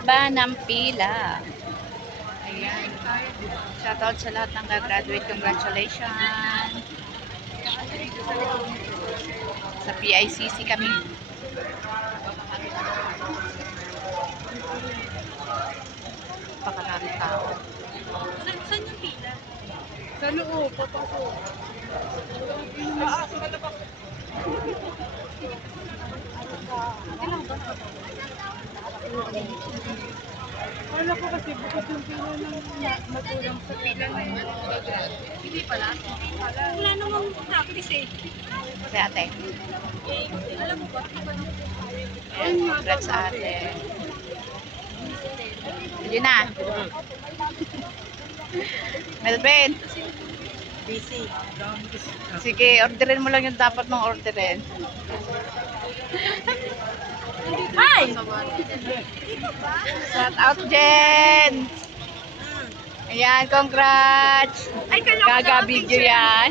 haba ng pila. Ayan. Shoutout sa lahat ng gagraduate. Congratulations. Sa PICC kami. Pakaraming tao. Saan, saan yung pila? Sa loob, papasok. Wala ko kasi bukas yung pila ng magulang sa pila na yun. Hindi pala. Hindi pala. Wala namang practice eh. Si ate. Alam mo ba? Ayan, congrats ate. Yun na. Melvin, Busy. sige, orderin mo lang yung dapat mong orderin. Hi! Shout out, Jen! Ayan, congrats! Ay, kailangan Gaga video yan.